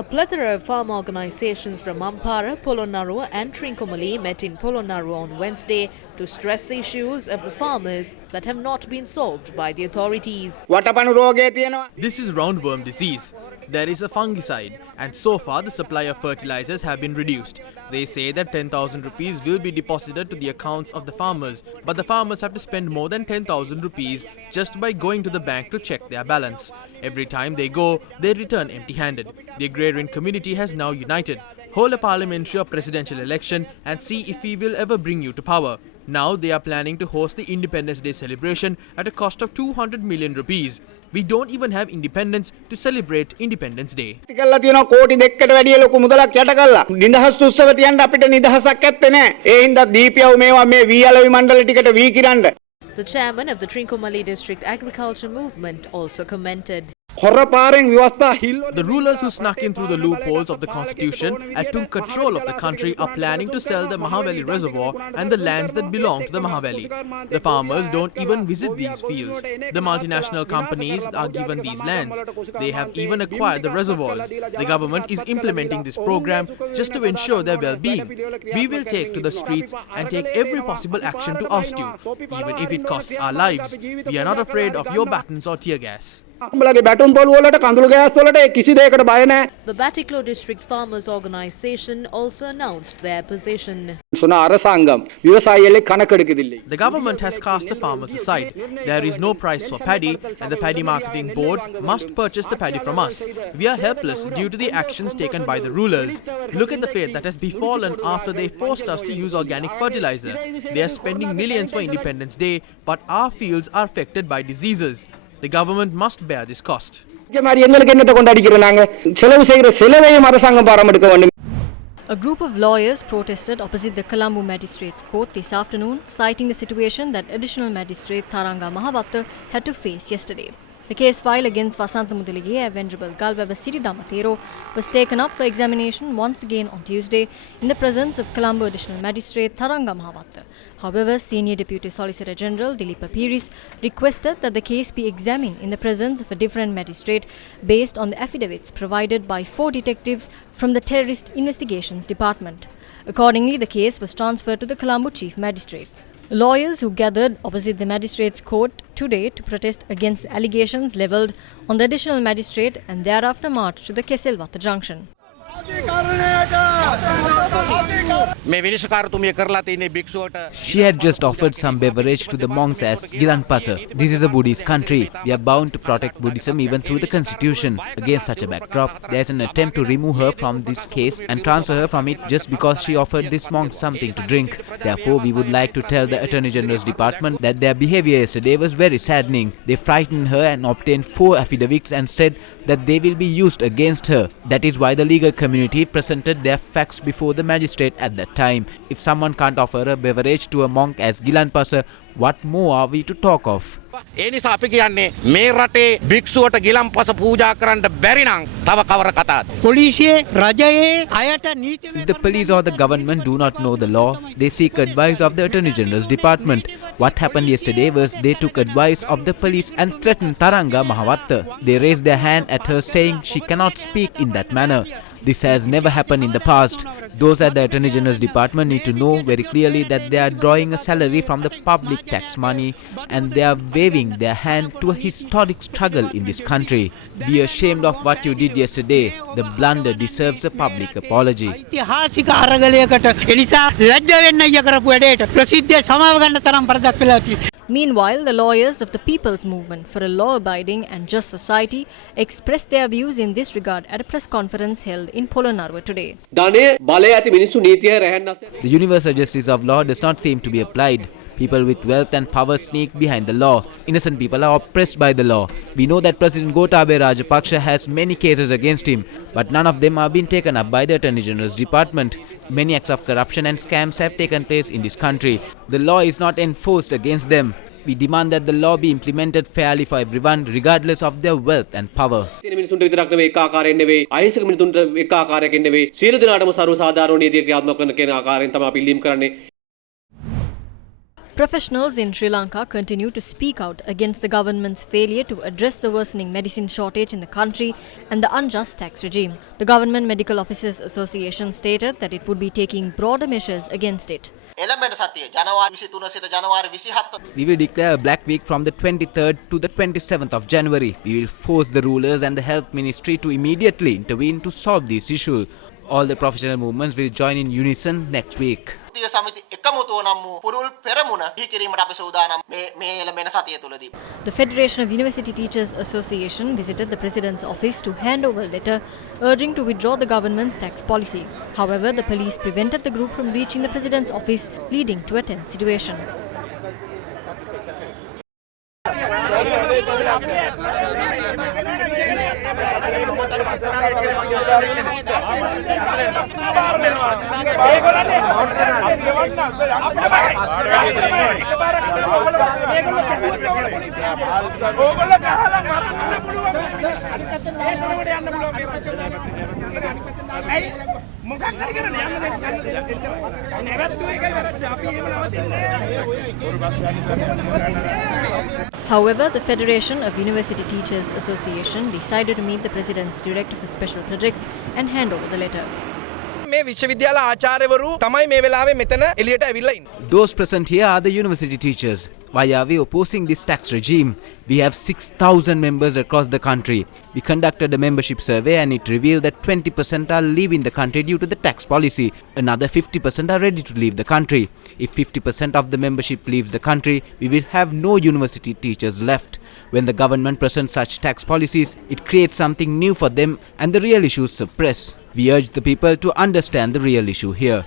A plethora of farm organisations from Ampara, Polonnaruwa and Trincomalee met in Polonnaruwa on Wednesday to stress the issues of the farmers that have not been solved by the authorities. This is roundworm disease. There is a fungicide, and so far the supply of fertilizers have been reduced. They say that 10,000 rupees will be deposited to the accounts of the farmers, but the farmers have to spend more than 10,000 rupees just by going to the bank to check their balance. Every time they go, they return empty-handed. The agrarian community has now united. Hold a parliamentary or presidential election and see if we will ever bring you to power. Now they are planning to host the Independence Day celebration at a cost of 200 million rupees. We don't even have independence to celebrate Independence Day. The chairman of the Trincomalee District Agriculture Movement also commented. The rulers who snuck in through the loopholes of the constitution and took control of the country are planning to sell the Mahaveli reservoir and the lands that belong to the Mahaveli. The farmers don't even visit these fields. The multinational companies are given these lands. They have even acquired the reservoirs. The government is implementing this program just to ensure their well-being. We will take to the streets and take every possible action to oust you, even if it costs our lives. We are not afraid of your batons or tear gas. The Batiklo District Farmers Organisation also announced their position. The government has cast the farmers aside. There is no price for paddy, and the Paddy Marketing Board must purchase the paddy from us. We are helpless due to the actions taken by the rulers. Look at the fate that has befallen after they forced us to use organic fertilizer. They are spending millions for Independence Day, but our fields are affected by diseases. The government must bear this cost. A group of lawyers protested opposite the Colombo Magistrates Court this afternoon, citing the situation that additional magistrate Tharanga Mahavatta had to face yesterday. The case file against Vasantha Mudalige and Venerable Galweva Siri Damatero was taken up for examination once again on Tuesday in the presence of Colombo Additional Magistrate Tharanga Mahavatta. However, Senior Deputy Solicitor General Dileepa Piris requested that the case be examined in the presence of a different magistrate based on the affidavits provided by 4 detectives from the Terrorist Investigations Department. Accordingly, the case was transferred to the Colombo Chief Magistrate. Lawyers who gathered opposite the magistrate's court today to protest against the allegations levelled on the additional magistrate and thereafter marched to the Keselwatha junction. She had just offered some beverage to the monks as Gilanpasa. This is a Buddhist country. We are bound to protect Buddhism even through the constitution. Against such a backdrop, there is an attempt to remove her from this case and transfer her from it just because she offered this monk something to drink. Therefore, we would like to tell the Attorney General's department that their behavior yesterday was very saddening. They frightened her and obtained 4 affidavits and said that they will be used against her. That is why the legal community presented their facts before the magistrate at that time. If someone can't offer a beverage to a monk as Gilanpasa, what more are we to talk of? If the police or the government do not know the law, they seek advice of the Attorney General's department. What happened yesterday was they took advice of the police and threatened Tharanga Mahavatta. They raised their hand at her saying she cannot speak in that manner. This has never happened in the past. Those at the Attorney General's department need to know very clearly that they are drawing a salary from the public tax money and they are waving their hand to a historic struggle in this country. Be ashamed of what you did yesterday. The blunder deserves a public apology. Meanwhile, the lawyers of the People's Movement for a Law-Abiding and Just Society expressed their views in this regard at a press conference held in Polonnaruwa today. The universal justice of law does not seem to be applied. People with wealth and power sneak behind the law. Innocent people are oppressed by the law. We know that President Gotabaya Rajapaksa has many cases against him, but none of them are being taken up by the Attorney General's department. Many acts of corruption and scams have taken place in this country. The law is not enforced against them. We demand that the law be implemented fairly for everyone, regardless of their wealth and power. Professionals in Sri Lanka continue to speak out against the government's failure to address the worsening medicine shortage in the country and the unjust tax regime. The Government Medical Officers Association stated that it would be taking broader measures against it. We will declare a black week from the 23rd to the 27th of January. We will force the rulers and the health ministry to immediately intervene to solve these issues. All the professional movements will join in unison next week. The Federation of University Teachers Association visited the President's office to hand over a letter urging to withdraw the government's tax policy. However, the police prevented the group from reaching the President's office, leading to a tense situation. However, the Federation of University Teachers Association decided to meet the President's Director for Special Projects and hand over the letter. Those present here are the university teachers. Why are we opposing this tax regime? We have 6,000 members across the country. We conducted a membership survey and it revealed that 20% are leaving the country due to the tax policy. Another 50% are ready to leave the country. If 50% of the membership leaves the country, we will have no university teachers left. When the government presents such tax policies, it creates something new for them and the real issues suppress. We urge the people to understand the real issue here.